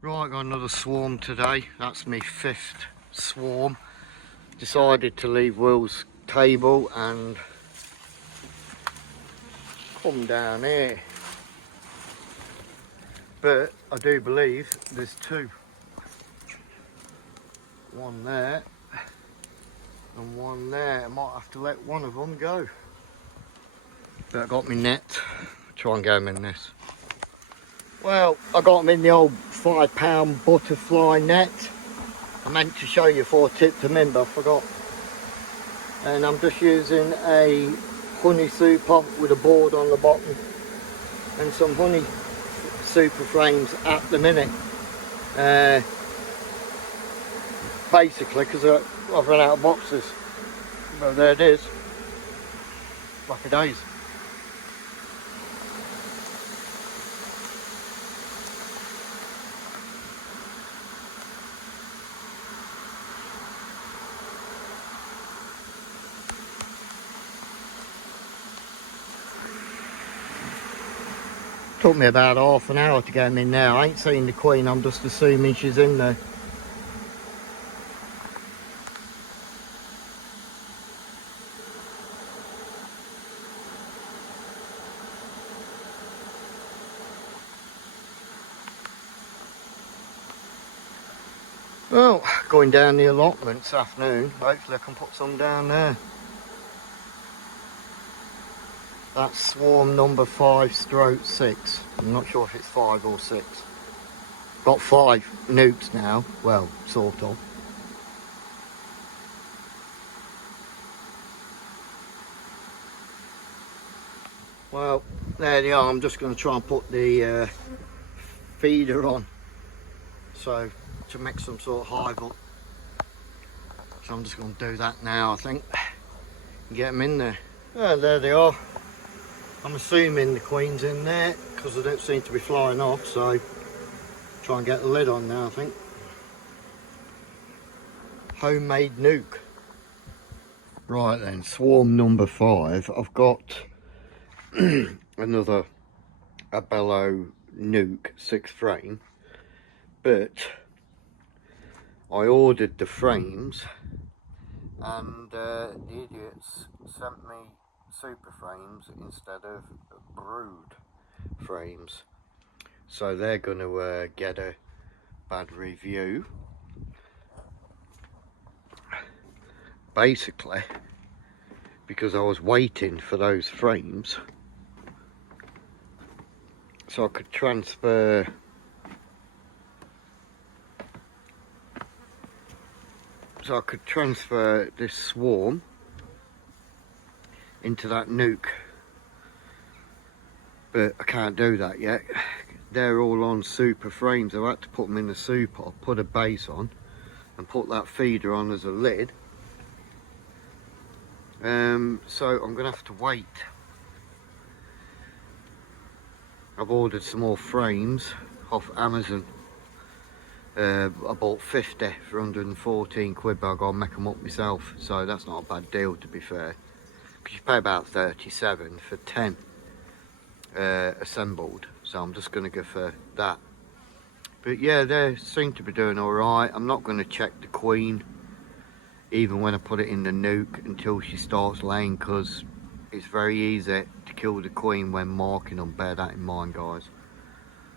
Right, got another swarm today. That's my 5th swarm. Decided to leave Will's table and come down here. But I do believe there's 2. One there and one there. I might have to let one of them go. But I got my net. Try and get them in this. Well, I got them in the old £5 butterfly net. I meant to show you 4 tipped them in, but I forgot. And I'm just using a honey super with a board on the bottom and some honey super frames at the minute. Basically, because I've run out of boxes. Well, there it is. Happy days. Took me about half an hour to get them in there. I ain't seen the queen, I'm just assuming she's in there. Well, going down the allotment this afternoon, hopefully I can put some down there. That's swarm number 5/6. I'm not sure if it's 5 or 6. Got 5 nukes now, well, sort of. Well, there they are. I'm just going to try and put the feeder on, so to make some sort of hive up. So I'm just going to do that now, I think, and get them in there. Oh, there they are. I'm assuming the queen's in there because they don't seem to be flying off, so try and get the lid on now, I think. Homemade nuke. Right then, swarm number 5. I've got another Abello nuke 6 frame, but I ordered the frames and the idiots sent me super frames instead of brood frames, so they're going to get a bad review. Basically, because I was waiting for those frames so I could transfer this swarm into that nuke, but I can't do that yet. They're all on super frames. I've had to put them in the super, put a base on and put that feeder on as a lid. So I'm gonna have to wait. I've ordered some more frames off Amazon. I bought 50 for 114 quid, but I've got to make them up myself, so that's not a bad deal, to be fair, because you pay about 37 for 10 assembled, so I'm just going to go for that. But yeah, they seem to be doing all right. I'm not going to check the queen even when I put it in the nuke until she starts laying, because it's very easy to kill the queen when marking them. Bear that in mind, guys.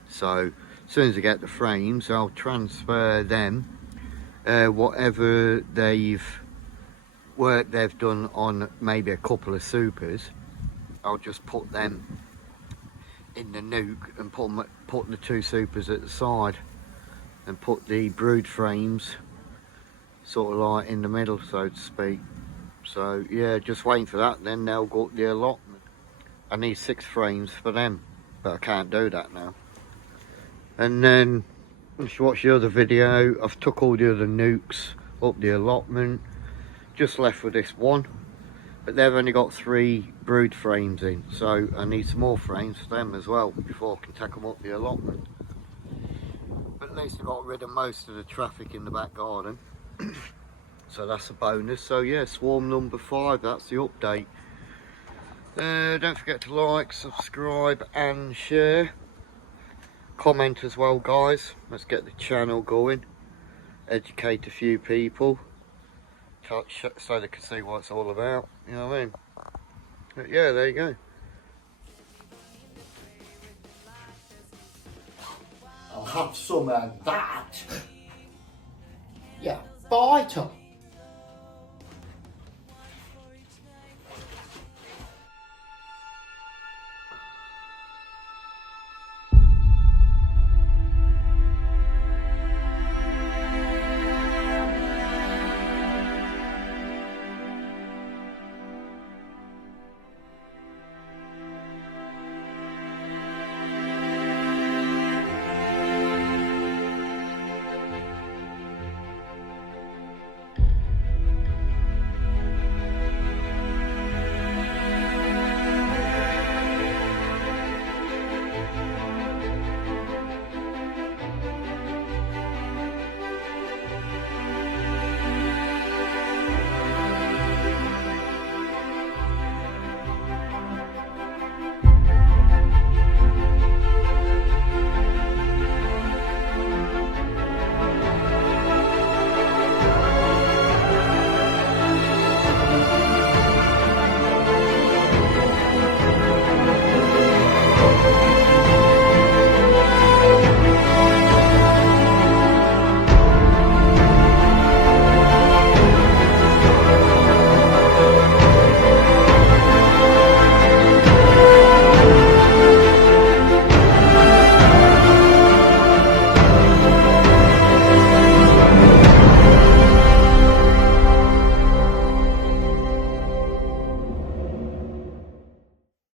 So as soon as I get the frames, I'll transfer them, whatever work they've done on maybe a couple of supers, I'll just put them in the nuke and put the 2 supers at the side and put the brood frames sort of like in the middle, so to speak. So yeah, just waiting for that, then they'll go up the allotment. I need 6 frames for them, but I can't do that now. And then, if you watch the other video, I've took all the other nukes up the allotment, just left with this one, but they've only got 3 brood frames in, so I need some more frames for them as well before I can take them up the allotment. But at least I got rid of most of the traffic in the back garden. So that's a bonus. So yeah, swarm number 5, that's the update. Don't forget to like, subscribe and share. Comment as well, guys. Let's get the channel going. Educate a few people. So they can see what it's all about. You know what I mean? But yeah, there you go. I'll have some of that. Yeah, vital.